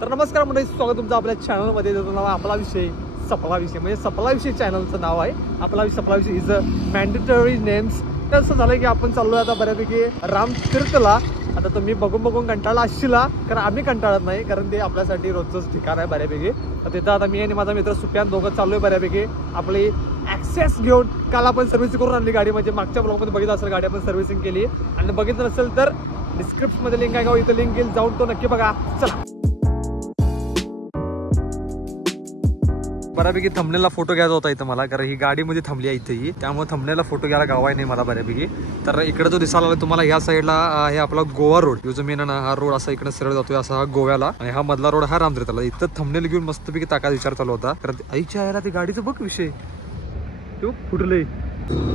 तर नमस्कार मंडळी, स्वागत तुमचं आपल्या चॅनलमध्ये. त्याचं नाव आपला विषय सपला विषय, म्हणजे सपला विषय चॅनलचं नाव आहे. आपला सपला विषय इज अ मॅन्डेटरी नेम्स. असं झालं की आपण चाललोय आता बऱ्यापैकी रामतीर्थला. आता तुम्ही बघून कंटाळा असशीला, कारण आम्ही कंटाळत नाही, कारण ते आपल्यासाठी रोजचंच ठिकाण आहे बऱ्यापैकी. तिथं आता मी आणि माझा मित्र सुप्यान दोघं चाललोय बऱ्यापैकी आपली ॲक्सेस घेऊन. काल आपण सर्व्हिसिंग करून आणली गाडी, म्हणजे मागच्या ब्लॉगमध्ये बघितलं असेल गाडी आपण सर्व्हिसिंग केली. आणि बघितलं नसेल तर डिस्क्रिप्शनमध्ये लिंक आहे का, इथं लिंक येईल, जाऊन तो नक्की बघा. चला, बऱ्यापैकी थंबनेलला फोटो घ्यायचा होता इथं मला, कारण ही गाडी मध्ये थांबली आहे इथेही, त्यामुळे थंबनेलला फोटो घ्यायला गाव आहे नाही मला बऱ्यापैकी. तर इकडे जो दिसायला तुम्हाला ह्या साईडला हे आपला गोवा रोड, जो मेन ना हा रोड असा इकडे सरळ जातोय असा हा गोव्याला, आणि हा मधला रोड हा रामतीर्थला. इथं थंबनेल घेऊन मस्तपैकी टाकायचा विचार चालू होता, कारण आईच्या यायला ते गाडीचं बघ विषय तो फुटलंय.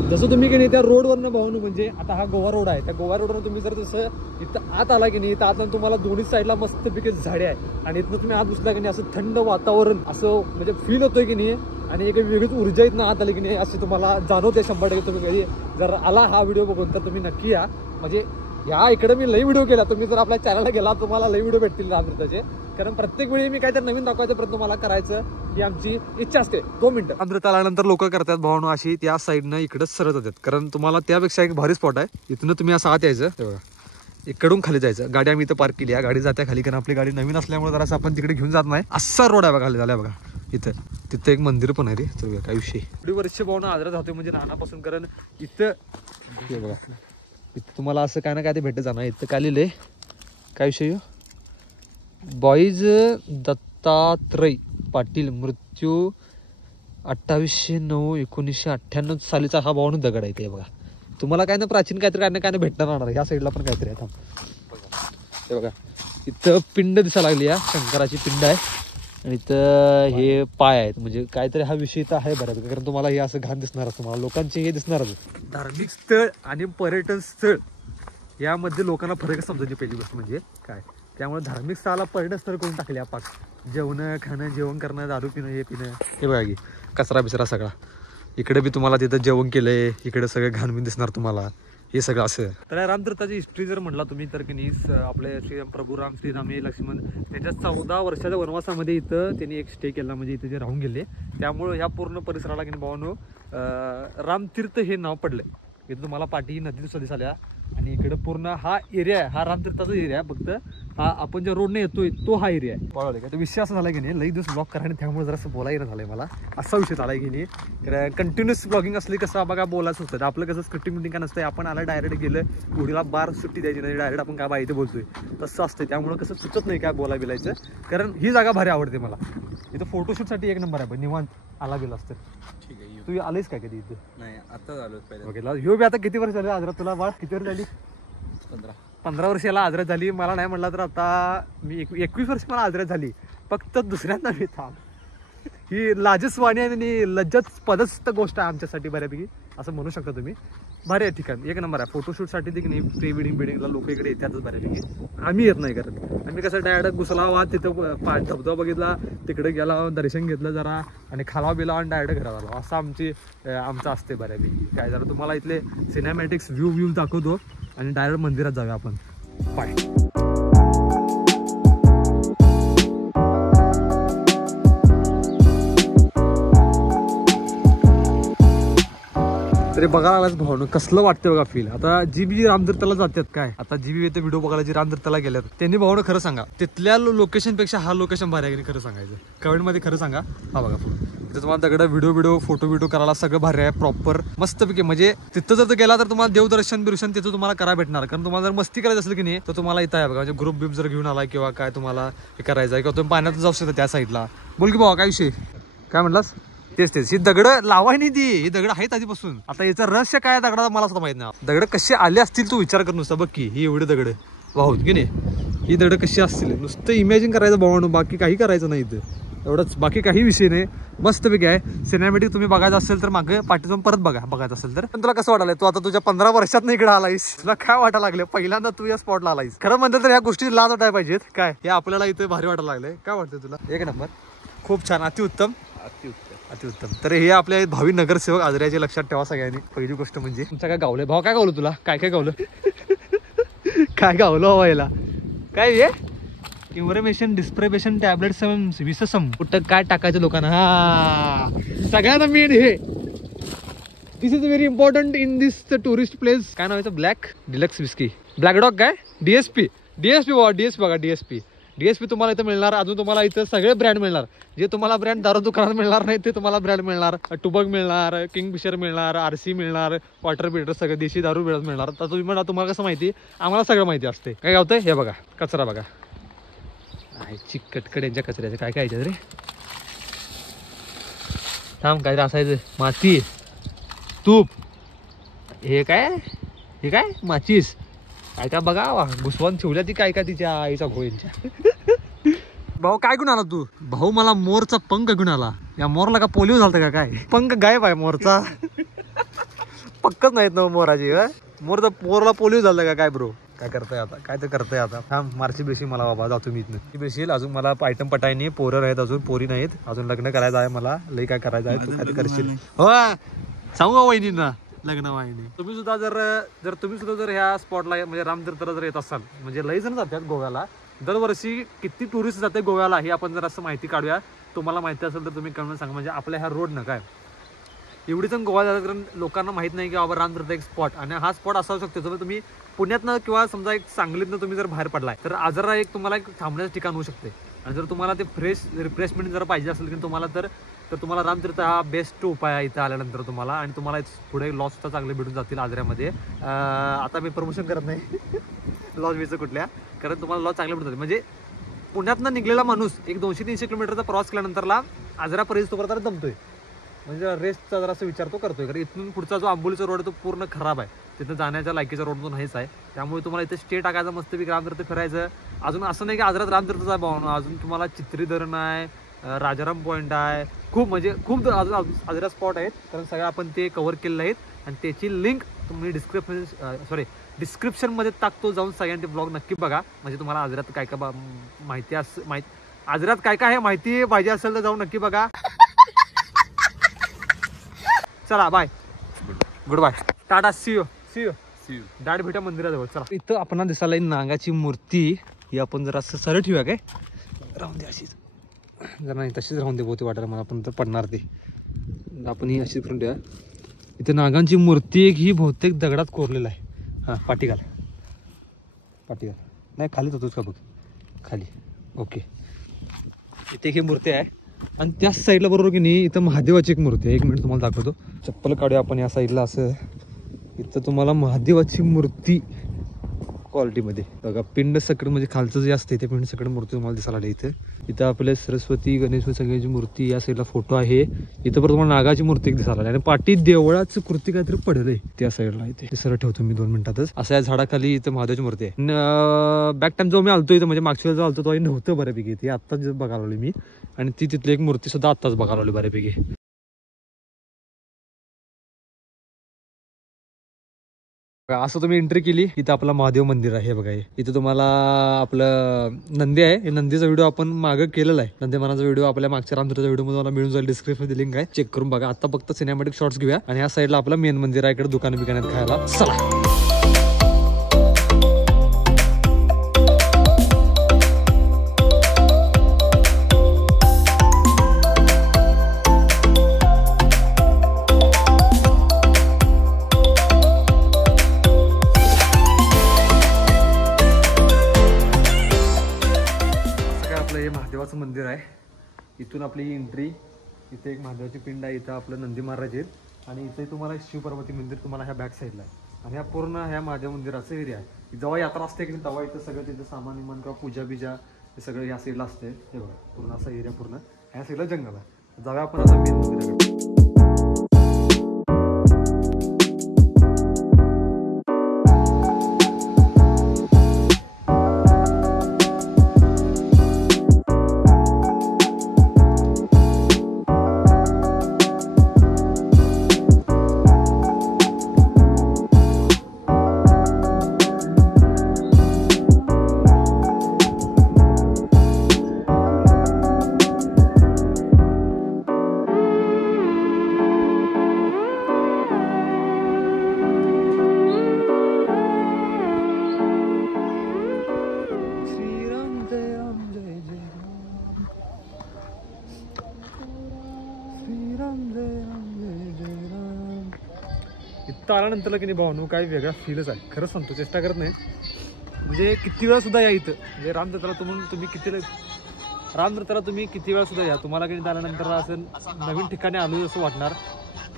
जसं तुम्ही की नाही त्या रोडवरनं भावून, म्हणजे आता हा गोवा रोड आहे, त्या गोवा रोडवरून तुम्ही जर तसं इथं आत आला की नाही, इथं आत तुम्हाला दोन्ही साईडला मस्तपैकी झाडे आहे, आणि इथनं तुम्ही आत बसला की नाही असं थंड वातावरण असं म्हणजे फील होतोय की नाही, आणि एक वेगळीच ऊर्जा इथनं आत आली की नाही अशी तुम्हाला जाणवते 100%. तुम्ही कधी जर आला हा व्हिडिओ बघून तर तुम्ही नक्की या. म्हणजे ह्या इकडे मी लई व्हिडिओ केला, तुम्ही जर आपल्या चॅनलला गेला तुम्हाला लई व्हिडिओ भेटतील रामतीर्थाचे, कारण प्रत्येक वेळी मी काहीतरी नवीन दाखवायचा प्रयत्न मला करायचं ही आमची इच्छा असते. 2 मिनिटं रामतीर्थ आल्यानंतर लोक करतात भावनो अशी त्या साईडनं इकडे सरळ जातात, कारण तुम्हाला त्यापेक्षा एक भारी स्पॉट आहे. इथनं तुम्ही असं आत यायचं, बघा इकडून खाली जायचं. गाडी आम्ही इथं पार्क केली आहे, गाडी जात्या खाली, कारण आपली गाडी नवीन असल्यामुळे जरासं आपण तिकडे घेऊन जात नाही. असा रोड आहे बघा, खाली झालाय बघा. तिथं एक मंदिर पण आहे रे. तर काय विषय एवढी वर्ष भावना आदरात होते म्हणजे लहानापासून, कारण इथं बघा इथं तुम्हाला असं काय ना काय ते भेटत जाणार. इथं काय लिहिलंय, काय विषय, बॉईज दत्तात्रय पाटील, मृत्यू 28/9/1998 सालीचा हा भावना दगड आहे. ते बघा तुम्हाला काय ना प्राचीन काहीतरी काय ना भेटणार राहणार. ह्या साईडला पण काहीतरी आहे, हे बघा इथं पिंड दिसायला लागली, या शंकराची पिंड आहे, आणि इथं हे पाय आहेत, म्हणजे काहीतरी हा विषय इथं आहे बऱ्यापैकी, कारण तुम्हाला हे असं घाण दिसणारच, तुम्हाला लोकांचे हे दिसणारच. धार्मिक स्थळ आणि पर्यटन स्थळ यामध्ये लोकांना फरक समजायची पहिली गोष्ट म्हणजे काय. त्यामुळे धार्मिक स्थळाला पर्यटन स्थळ करून टाकले आपण. जेवण खाणं, जेवण करणं, दारू पिणं, हे पिणं, हे बघा की कचरा बिचरा सगळा. इकडे बी तुम्हाला तिथं जेवण केलंय, इकडे सगळं घाणबीन दिसणार तुम्हाला, हे सगळं असं. तर रामतीर्थाची हिस्ट्री जर म्हटला तुम्ही तर की नाही, आपले प्रभू राम, श्रीराम हे लक्ष्मण त्यांच्या 14 वर्षाच्या वनवासामध्ये इथं त्यांनी एक स्टे केला, म्हणजे इथे जे राहून गेले. त्यामुळे ह्या पूर्ण परिसराला की नाही भावानो रामतीर्थ हे नाव पडलंय. इथं तुम्हाला पाठी नदी दिसाल्या, आणि इकडे पूर्ण हा एरिया आहे, हा रामतीर्थाचा एरिया आहे. फक्त हा आपण ज्या रोडने येतोय तो हा एरिया आहे. बरोबर आहे का. विषय असा झाला की नाही, लई दिवस ब्लॉग करायला, त्यामुळे जरासं बोलायला झालंय मला. असा विषय झालाय की नाही, कंटिन्युअस ब्लॉगिंग असली कसं बघा बोलायचं होतं. आपलं कसं स्क्रिप्टिंग मिटिंग का नसतं, आपण आला डायरेक्ट गेलं, पुढीला बार सुट्टी द्यायची नाही, डायरेक्ट आपण काय बा इथे बोलतोय तसं असतं. त्यामुळे कसं सुचत नाही काय बोलायला बिलायचं, कारण ही जागा भारी आवडते मला. इथं फोटोशूटसाठी एक नंबर आहे, पण निवांत आला गेला असतं. ठीक आहे, तू आलीस काय कधी इथं? नाही, आता आलो पहिला. ह्यो बी आता किती वर्ष झाले आजरा, तुला बाळ किती वर्ष झाली? 15 वर्षाला आजरात झाली. मला नाही म्हटलं तर आता मी 21 वर्ष मला आजरात झाली. फक्त दुसऱ्यांदा मी थांब, ही लाजस्वाणी आणि लज्जत पदस्थ गोष्ट आहे आमच्यासाठी बऱ्यापैकी, असं म्हणू शकता तुम्ही. भारी आहे ठिकाण, एक नंबर आहे. फोटोशूटसाठी देखील नाही, प्री वेडिंग बिडिंगला लोक इकडे येतातच बऱ्यापैकी. आम्ही येत नाही, कारण आम्ही कसं डायरेक्ट घुसला वा तिथं धबधबा बघितला, तिकडे गेला, दर्शन घेतलं जरा, आणि खाला बिला आणि डायरेक्ट घरात आलो, असं आमचं असते बऱ्यापैकी. काय जरा तुम्हाला इथले सिनेमॅटिक्स व्ह्यू दाखवतो, आणि डायरेक्ट मंदिरात जाऊया आपण. बाय. तरी बघायला आलाच भावनो कसलं वाटतं बघा फील. आता जी बी रामतीर्थला जातात, काय आता जी बी व्हिडिओ बघायला जी रामतीर्थला गेल्यात त्यांनी भावनो खरं सांगा, तिथल्या लोकेशन पेक्षा हा लोकेशन भारी आहे, खरं सांगायचं. कमेंट मध्ये खरं सांगा. हा बघा इथं तुम्हाला दगड व्हिडिओ फोटो करायला सगळं भारी आहे, प्रॉपर मस्तपैकी. म्हणजे तिथं जर गेला तर तुम्हाला देवदर्शन बिर्शन तिथं तुम्हाला करायला भेटणार, कारण तुम्हाला जर मस्ती करायची असेल की नाही तर तुम्हाला इथं आहे बघा. म्हणजे ग्रुप बिप जर घेऊन आला किंवा काय तुम्हाला हे करायचं आहे, किंवा तुम्ही पाण्यात जाऊ शकता त्या साईडला. बोल की भावा काय विषय, काय म्हणलास? तेच ही दगड लावाय नाही ती, ही दगड आहेत आधीपासून. आता याचं रहस्य काय दगडाला मला सुद्धा माहित नाही. दगड कसे आले असतील तू विचार कर नुसता, बघ की ही एवढे दगड वाहूत की नाही, ही दगड कशी असतील नुसतं इमॅजिन करायचं भावानो, बाकी काही करायचं नाही इथं. एवढंच, बाकी काही विषय नाही. मस्तपैकी आहे. सिनेमॅटिक तुम्ही बघायचं असेल तर मागे पाठीतून परत बघायचं असेल तर. पण तुला कसं वाटायला, तू आता तुझ्या 15 वर्षात इकडे आलायस, तुला काय वाटायला लागलं पहिल्यांदा तू या स्पॉटला आलायस? खरं म्हणतं तर या गोष्टी लाज वाटायला पाहिजेत. काय हे आपल्याला इथे भारी वाटायला लागलंय, काय वाटतं तुला? एक नंबर, खूप छान, अतिउत्तम. तर हे आपले भावी नगरसेवक आजऱ्याचे, लक्षात ठेवा सगळ्यांनी. पहिली गोष्ट म्हणजे तुमचं काय गावलंय भाऊ, काय गावलं तुला? काय गावलं? काय गावलं व्हायला? काय हे इन्फॉर्मेशन डिस्प्रेबेशन टॅबलेट विससम कुठं काय टाकायचं लोकांना. हा सगळ्यांना मेन हे. This is very important in this tourist place. काय नाव आहे black deluxe whisky black dog काय डीएसपी बघा डीएसपी तुम्हाला इथं मिळणार. अजून तुम्हाला इथं सगळे ब्रँड मिळणार. जे तुम्हाला ब्रँड दारू दुकानात मिळणार नाही ते तुम्हाला ब्रँड मिळणार. टुबक मिळणार, किंगफिशर मिळणार, आरसी मिळणार, वॉटर बिल्डर सगळं देशी दारू मिळणार. तर तुम्ही म्हणा तुम्हाला कसं माहिती आम्हाला सगळं माहिती असते. काय गावतंय हे बघा कचरा बघा चिकटकड यांच्या कचऱ्याचं काय काय रे. थांब काय असायचं माती तूप हे काय माचीस काय काय बघा घुसवून ठेवल्या ती काय काय तिच्या आईचा घोळींच्या. भाऊ काय घेऊन आला तू. भाऊ मला मोरचा पंख घेऊन आला. या मोरला का पोलिओ झालता का काय. पंख गायब आहे मोरचा. पक्कच नाहीत ना मोराची. मोरला पोलिओ झालता का काय ब्रो. काय करताय आता काय तर करताय आता. थांब मार्ची बेशी मला बाबा जातो मी इथनं बेशील. अजून मला आयटम पटाय नाही. पोरं आहेत अजून पोरी नाहीत. अजून लग्न करायचं आहे मला. लई काय करायचं आहे तू काय करशील. हो सांगू का वहिनींना लग्न वाहिनी. तुम्ही सुद्धा जर ह्या स्पॉटला म्हणजे रामतीर्थला जर येत असाल म्हणजे लई जण जातात गोव्याला. दरवर्षी किती टुरिस्ट जाते गोव्याला हे आपण जर असं माहिती काढूया. तुम्हाला माहिती असेल तर तुम्ही कमेंट सांगा. म्हणजे आपल्या ह्या रोड न काय एवढी जण गोवा जातात कारण लोकांना माहित नाही की बाबा रामतीर्थ एक स्पॉट. आणि हा स्पॉट असा असू शकतो तुम्ही पुण्यातनं किंवा समजा एक सांगलीतनं तुम्ही जर बाहेर पडलाय तर आजरा एक तुम्हाला एक थांबण्याचं ठिकाण होऊ शकते. आणि जर तुम्हाला ते फ्रेश रिफ्रेशमेंट जर पाहिजे असेल की तुम्हाला तर तुम्हाला रामतीर्थ हा बेस्ट उपाय आहे इथं आल्यानंतर तुम्हाला. आणि तुम्हाला पुढे लॉस सुद्धा चांगले भेटून जातील आजऱ्यामध्ये. आता मी प्रमोशन करत नाही लॉस व्हायचं कुठल्या कारण तुम्हाला लॉस चांगले भेटून जातील. म्हणजे पुण्यातनं निघलेला माणूस एक 200-300 किलोमीटरचा प्रवास केल्यानंतरला आजरापर्यंत तोपर्यंत दमतोय. म्हणजे रेस्टचा जरा असं विचार तो करतोय कारण इथून पुढचा जो आंबोलीचा रोड आहे तो पूर्ण खराब आहे. तिथं जाण्याच्या लायकीचा रोड तो नाहीच आहे. त्यामुळे तुम्हाला इथे स्टे टाकायचा मस्तपैकी रामतीर्थ फिरायचं. अजून असं नाही की आजरात रामतीर्थचा भावना अजून तुम्हाला चित्री धरण आहे, राजाराम पॉईंट आहे. खूप अजून आजरा स्पॉट आहेत कारण सगळं आपण ते कव्हर केलेले आहेत. आणि त्याची लिंक तुम्ही डिस्क्रिप्शनमध्ये टाकतो. जाऊन सगळ्यांनी ब्लॉग नक्की बघा. म्हणजे तुम्हाला आजरात काय काय माहिती आजरात काय काय माहिती पाहिजे असेल तर जाऊन नक्की बघा. चला bye good bye tata see you दाढ भेटा मंदिराजवळ. चला इथं आपल्याला दिसायला नागाची मूर्ती ही आपण जरा असं सरळ ठेवूया काय राहून दे अशीच जरा नाही तशीच राहून दे बहुते वाटायला मला. आपण तर पडणार ते आपण ही अशीच करून ठेवूया. इथं नागांची मूर्ती एक ही बहुतेक दगडात कोरलेला आहे. हां पाटीगाल नाही खालीच होतोच का बघ खाली. ओके इथे एक ही मूर्ती आहे. आणि त्याच साईडला बरोबर की नाही इथं महादेवाची एक मूर्ती आहे. एक मिनिट तुम्हाला दाखवतो. चप्पल काढूया आपण या साईडला. असं इथं तुम्हाला महादेवाची मूर्ती क्वालिटीमध्ये बघा. पिंड सकड म्हणजे खालचं जे असते ते पिंड सकड मूर्ती तुम्हाला दिसायला लागली. इथं आपल्या सरस्वती गणेश सगळ्यांची मूर्ती या साईडला फोटो आहे. इथं परत तुम्हाला नागाची मूर्ती एक दिसायला लागली. आणि पाठी देवळाचं कृती काहीतरी पडलंय त्या साईडला. इथे सरळ ठेवतो मी 2 मिनिटातच. असं या झाडाखाली इथं महादेवाची मूर्ती आहे. बॅक टाइम जो मी आलतो इथं म्हणजे मागच्या वेळेस आलतो तो नव्हतं बऱ्यापैकी. ते आत्ताच बघायला लागली मी. आणि ती तिथली एक मूर्ती सुद्धा आत्ताच बघायला लागली बऱ्यापैकी. असं तुम्ही एंट्री केली इथं आपला महादेव मंदिर आहे. बघा इथं तुम्हाला आपलं नंदी आहे. नंदीचा व्हिडिओ आपण मागं केलेला आहे. नंदी महाराजचा व्हिडिओ आपल्या मागच्या रामतीर्थचा व्हिडिओ मध्ये मला मिळून जाईल. डिस्क्रिप्शन लिंक आहे चेक करून बघा. आता फक्त सिनेमॅटिक शॉर्ट्स घेऊया. आणि या साईडला आपलं मेन मंदिर आहे. इकडे दुकानं बिकानात खायला. चला महादेवाचं मंदिर आहे. इथून आपली एंट्री. इथे एक महादेवाची पिंड आहे. इथं आपलं नंदी महाराज आहेत. आणि इथे तुम्हाला शिवपार्वती मंदिर तुम्हाला ह्या बॅक साईडला आहे. आणि ह्या पूर्ण ह्या महादेव मंदिराचा एरिया आहे. जेव्हा यात्रा असते की तेव्हा इथं सगळं तिथं सामान विमान किंवा पूजा बिजा हे सगळं या साईडला असते. हे बघा पूर्ण असा एरिया पूर्ण ह्या साईडला जंगल आहे. जाऊया आपण आता मेन मंदिराकडे. इथं आल्यानंतर की नाही भावनो काय वेगळा फीलच आहे. खरंच सांगतो, चेष्टा करत नाही. म्हणजे किती वेळा सुद्धा या इथं, म्हणजे रामतीर्थाला तुम्ही किती वेळा सुद्धा या, तुम्हाला की आल्यानंतर असं नवीन ठिकाणी आलो असं वाटणार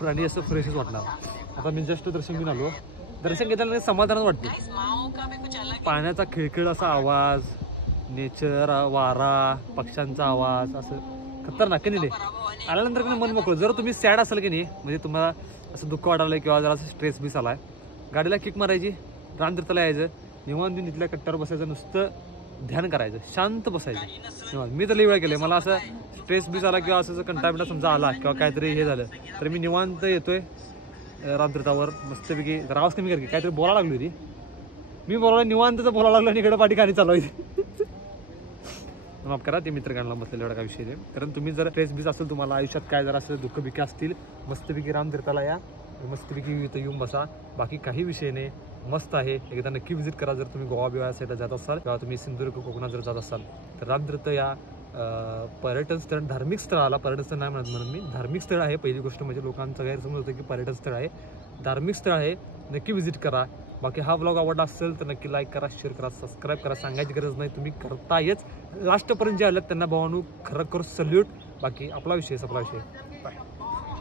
आणि असं फ्रेशच वाटणार. आता मी जस्ट दर्शन घेऊन आलो. दर्शन घेताना समाधानच वाटते. पाण्याचा खिळखिळ असा आवाज, नेचर, वारा, पक्ष्यांचा आवाज, असं खतरनाक की नाही. आल्यानंतर की मन मोकळं. जर तुम्ही सॅड असाल की नाही, म्हणजे तुम्हाला असं दुःख वाटायला किंवा जरा असं स्ट्रेस बीस आलाय, गाडीला किक मारायची, रामतीर्थाला यायचं, निवांत तिथल्या कट्ट्यावर बसायचं, नुसतं ध्यान करायचं, शांत बसायचं निवांत. मी तर लई वेळा केलं. मला असं स्ट्रेस बीस आला किंवा असं कंटाळा समजा आला किंवा काहीतरी हे झालं तर मी निवांत येतोय रामतीर्थावर मस्तपैकी. जरा आवाज कमी कर की, काहीतरी बोलायला लागलो ती मी बोलायला निवांतच बोलायला लागलो आणि इकडे पाठी खाली चालवायची. माफ करा, ते मित्रगणाला बसलेलं एवढा काय विषय नाही. कारण तुम्ही जर स्ट्रेस बीस असेल, तुम्हाला आयुष्यात काय जरा असं दुःख बिके असतील, मस्तपैकी रामतीर्थाला या, मस्तपैकी इथं येऊन बसा. बाकी काही विषय नाही, मस्त आहे. एकदा नक्की व्हिजिट करा. जर तुम्ही गोवा बिवा साईडला जात असाल किंवा तुम्ही सिंधुदुर्ग कोकणात जर जात असाल तर रामतीर्थ या पर्यटन स्थळ, धार्मिक स्थळाला, पर्यटन स्थळ नाही म्हणून मी, धार्मिक स्थळ आहे. पहिली गोष्ट म्हणजे लोकांचा गैरसमज होतं की पर्यटन स्थळ आहे, धार्मिक स्थळ आहे. नक्की व्हिजिट करा. बाकी हा ब्लॉग आवडला असेल तर नक्की लाईक करा, शेअर करा, सबस्क्राईब करा. सांगायची गरज नाही, तुम्ही करतायच. लास्टपर्यंत जे आल्यात त्यांना भावानू खरं करू सल्यूट. बाकी आपला विषय.